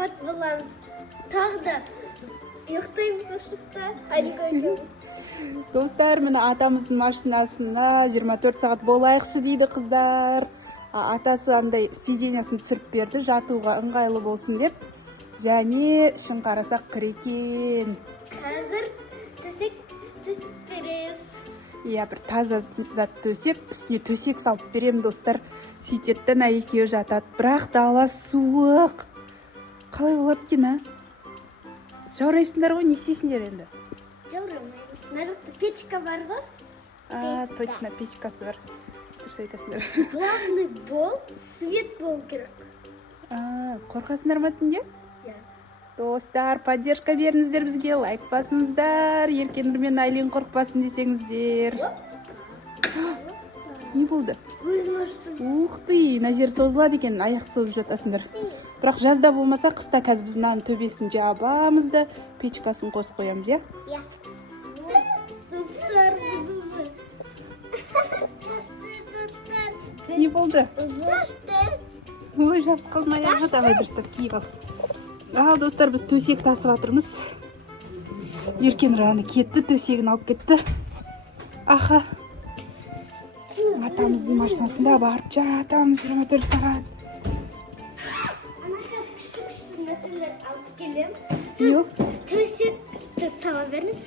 сағат боламыз. Тағы да ұйықтаймыз ұшықта, әлгі ойнаймыз. Достар, міне атамыздың машинасына 24 сағат болайықшы дейді қыздар. Атасы андай сидениясын түсіріп берді, жатуға ыңғайлы болсын деп. Және шын қарасақ кір екен. Қазір төсеп береміз. Иә, бір таза зат төсеп, үстіне төсек салып берем, достар. Сөйтеттен екеуі жатады. Бірақ дала суық. Қалай болады екен, а? Жаурайсыңдар ғой, не істейсіңдер енді? Жаурамаймыз. Мына жақта печка бар ғой? Точно, печкасы бар. Дұрыс айтасыңдар. Главный бол, свет болу керек. Қорқасыңдар ма түнде? Иә. Достар, поддержка беріңіздер бізге, лайк басыңыздар. Еркенұр мен Айлин қорықпасын десеңіздер. Не болды? Өзім аштым. Ух ты, мына жер созылады екен, аяқты созып жатасыңдар. Бірақ жазда болмаса, қыста қазір біз мынаның төбесін жабамыз да, печкасын қосып қоямыз, иә? Иә. Достар, біз уже. Не болды? Достар. Ой, жабыс қалдың аяғыма, давай дұрыстап киіп ал. Ал, достар, біз төсек тасып жатырмыз. Еркенұр аны кетті, төсегін алып кетті. Аха. Атамыздың машинасында барып жатамыз 24 сағат. Ана қазір күшті нәрселер алып келем. Жоқ. Төсекті сала беріңіз.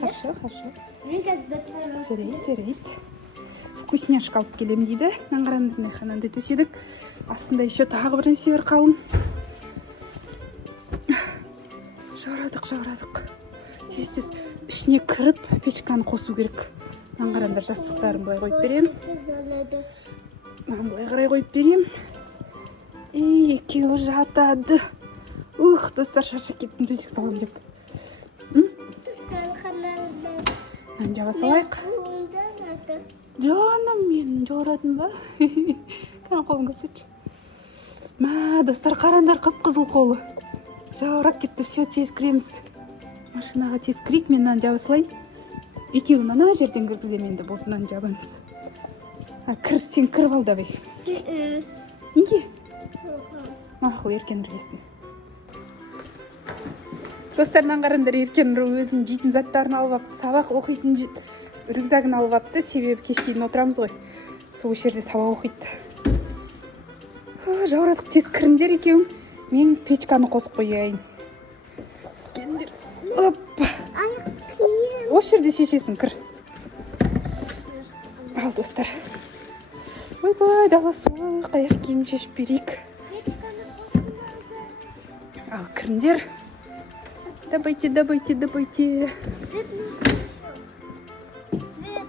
Хорошо. Мен қазір заттар Жарайды. Вкусняшка алып келем дейді. Наңғарандырын айхананды төседік. Астында еще тағы бір нәрсе бар қалың. Жаурадық. Тез ішіне кіріп печканы қосу керек. Наңғарандар жастықтарын былай қойып берем. Былай қарай қойып берем. Екеуі жатады. Достар, шаршап кеттім, төсек салам деп. Мен жаба салайық. Жаным мен жаурадым ба? Кән қолын көрсетші. Достар, қарандар қып-қызыл қолы. Жаурап кетті, все, тез кіреміз. Машинаға тез кірейік, мен мынаны жаба салайын. Екеуін ана жерден кіргізем енді, болды мынаны жабамыз. Сен кіріп ал давай. Неге? Мақұл, Еркенұр келсін. Достарынан қарандар, Еркенұр өзін жейтін заттарын алып апты, сабақ оқитын рюкзагын алып апты, себебі кешкейін отырамыз ғой. Сол жерде сабақ оқиды. Жаурадық, тез кіріндер екеуің. Мен печканы қосып қояйын. Келіңдер. Оппа. Осы жерде шешесің, кір. Ал, достар. Ойбай, дала суық, аяқ киімін шешіп берейік. Ал, кіріндер. Добайте.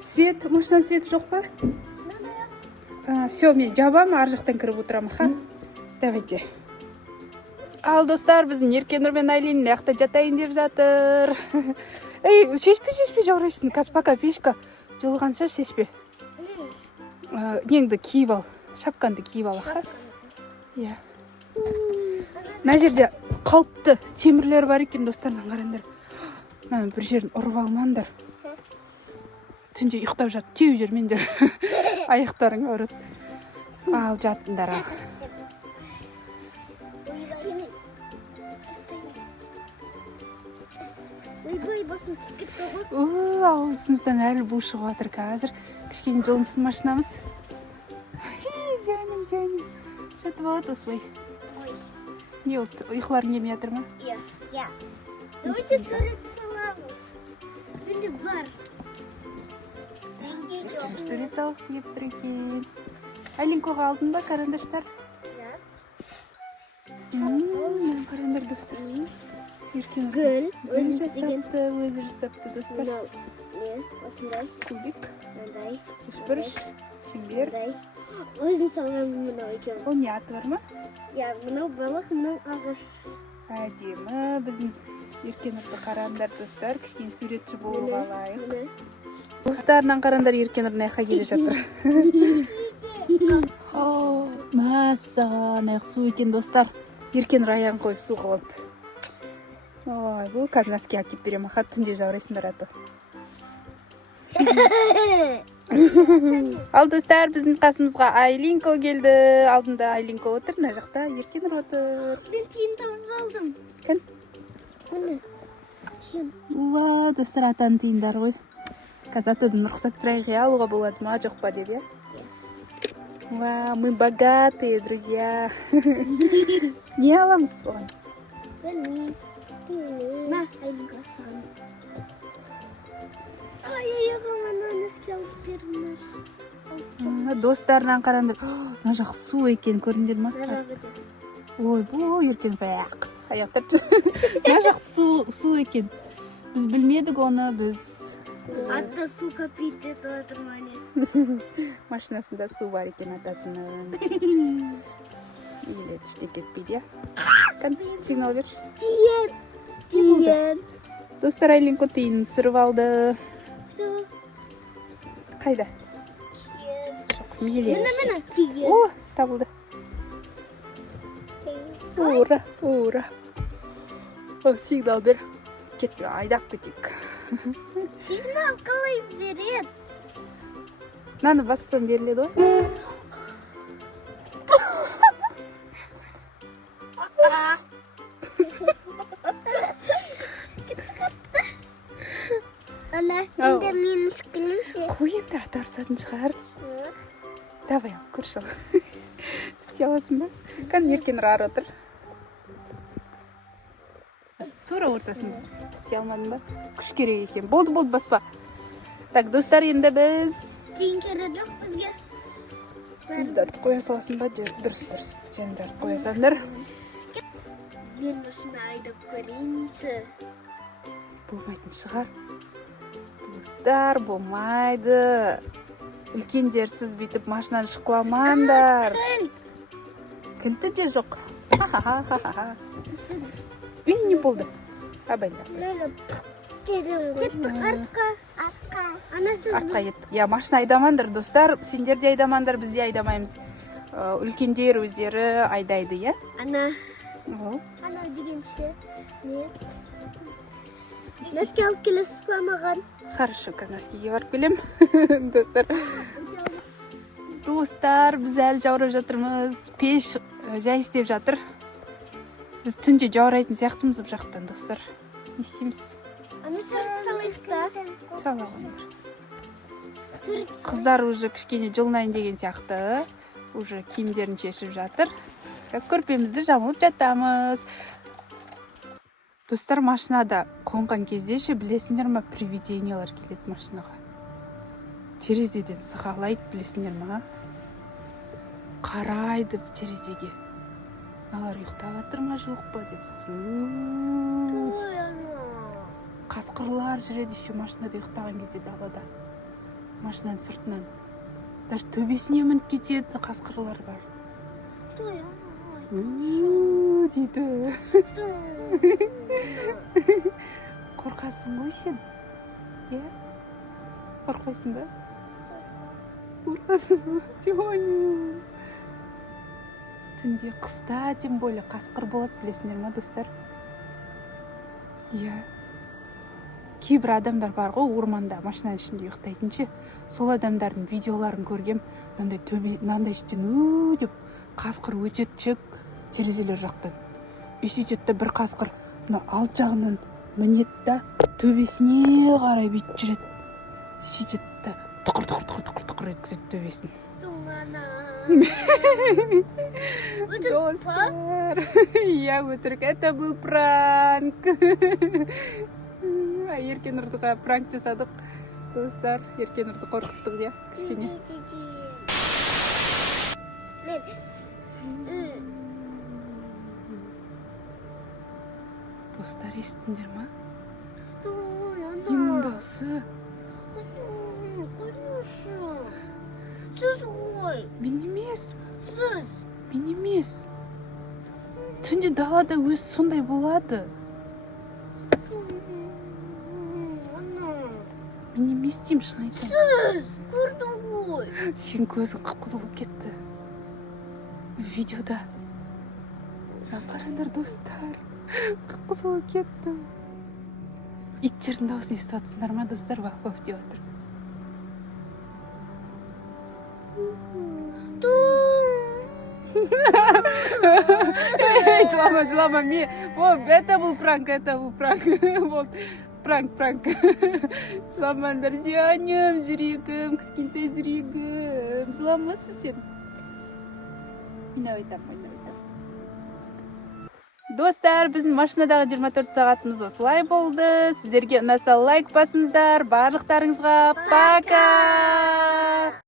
Свет, машина светі жоқ па? Все, мен жабам, ар жақтан кіріп отырам, ха? Давайте. Ал, достар, біздің Еркенұр мен Айлин аяқта жатайын деп жатыр. Шешпе, жаурайсың. Қазір пока пешка жылғанша шешпе. Неңді киіп ал, шапканды киіп ал, ха? Иә. Мына жерде қауіпті темірлер бар екен, достарынан қарандар. Бір жерін ұрып алмаңдар. Түнде ұйықтап жат, теу жүрмендер. Аяқтарың ауырады. Ал, жаттыңдар ал. Ойбай, басым түсіп кетті ғой. Аузымыздан әлі бу шығып жатыр қазір. Кішкене жылынсын машинамыз. Зәнім. Жатып алады осылай. Не болды, ұйқыларың келмей жатыр ма? Иә. Давайте сурет саламыз. Менде бар. Сурет салғысы келіп тұр екен. Айлинкоға алдың ба карандаштар? Иә. Карандар достар. Гүл, өзі жасапты, достар. Осындай. Кубик. Мынандай. Үшбұрыш, шеңбер. Өзін салған мынау екен. Ол не аты бар ма? Иә, мынау балық, мынау ағаш. Әдемі, біздің Еркенұрды қарандар, достар. Кішкене суретші болып алайық. Достарынан қарандар, Еркенұрдың аяққа келе жатыр. Мәссаған, аяқ су екен, достар. Еркенұр аяғын қойып суға болды. Ой, бұл қазір носки әкеп берем, аха, түнде жаурайсыңдар аты. Ал достар, біздің қасымызға Айлинко келді. Алдында Айлинко отыр, мына жақта Еркенұр отыр. Мен тиын тауып алдым. Кән? Міне. Тиын. Уа, достар, атаның тиындары ғой. Қазір атадан рұқсат сұрайық, алуға болады ма, жоқ па деп, Уа, мы богатые, друзья. Не аламыз оған? Білмеймін. На, Айлинко саған. Ай-ай-ай, мынаны іске алып беріңіз. Достарынан қараңдар. Мына жақ су екен, көріңдер ма? Ой, бұл Еркен бәқ. Аяқтар. Мына жақ су екен. Біз білмедік оны, біз... Атта су капит етіп отырмане. Машинасында су бар екен атасының. Или іште кетпейді, Кән, сигнал берші. Тиын. Достар, Айлинко тиын түсіріп алды. Су. Қайда? Тиын. Міне, тиын. О, табылды. Ура, ура. О, сигнал бер. Кетті, айдап кетейік. Сигнал қалай береді? Наны бассам беріледі ғой. Ана, енді мен іскілімсе. Қой енді атарсатын шығар. Давай, көрші ал. Істей аласың ба? Кән Еркенұр ары отыр. Тура ортасын істей алмадың ба? Күш керек екен. Болды, баспа. Так, достар, енді біз... Тиын керек жоқ бізге. Тиындарды қоя саласың ба? Дұрыс. Тиындарды қоя салыңдар. Мен машина айдап көрейінші. Болмайтын шығар. Достар, болмайды. Үлкендер, сіз бүйтіп машинаны шықламаңдар. Кілті де жоқ. Үй, не болды? Абайда. Кеттік артқа. Артқа еттік. Я, машина айдамаңдар, достар. Сендер де айдамаңдар, біз де айдамаймыз. Үлкендер өздері айдайды, я? Ана. Ол. Ана дегенше. Не? Нәске алып келесіз ба маған? Хорошо, Нәскеге барып келем. Достар, біз әлі жаурап жатырмыз. Пеш жай істеп жатыр. Біз түнде жаурайтын сияқтымыз бұл жақтан, достар. Не істейміз? Ана сүрет салайық та. Салағандар. Сүрет Қыздар уже кішкене жылынайын деген сияқты. Уже киімдерін шешіп жатыр. Қазір көрпемізді жамылып жатамыз. Достар, машинада қонған кезде ше, білесіңдер ма, привидениялар келеді машинаға. Терезеден сығалайды, білесіңдер ма? Қарайды терезеге. Налар ұйықтап жатыр ма, жоқ па деп сосын. Қасқырлар жүреді еще машинада ұйықтаған кезде далада. Машинаның сыртынан. Даже төбесіне мініп кетеді, қасқырлар бар. Дейді. Қорқасың ғой сен? Е? Қорқайсың ба? Қорқасың ба? Тёня. Түнде қыста, тем более қасқыр болады, білесіңдер ма, достар? Е. Кейбір адамдар бар ғой, орманда машинаның ішінде ұйықтайтынше, сол адамдардың видеоларын көргем, мынандай іштен деп қасқыр өтеді чек, терезелер жақтан. Үйсетеді бір қасқыр алт жағынан мінеді да, төбесіне қарай бүйтіп жүреді. Сөйтеді да, тұқыр еткізеді төбесін. Достар, я өтірік, это был пранк. Еркенұрдыға пранк жасадық. Достар, Еркенұрды қорқыттық, я, кішкене. Достар, естіңдер ма? Ендасы. Сіз ғой. Мен емес. Сіз. Мен емес. Түнде далада өз сондай болады. Мен емес дейм, шын айтам. Сіз. Көрді ғой. Сен көзің қып-қызыл болып кетті. Видеода. Қараңдар, достар. Қып-қызыл болып кетті. Иттердің дауысын естіп жатсыңдар ма, достар? Вах-вах деп жатыр. жылама. Это был пранк. Вот. Пранк. Жыламаңдар, зияным, жүрегім, кішкентай жүрегім. Жыламашы сен. Ойнап айтам. Достар, біздің машинадағы 24 сағатымыз осылай болды. Сіздерге ұнаса лайк басыңыздар. Барлықтарыңызға пока!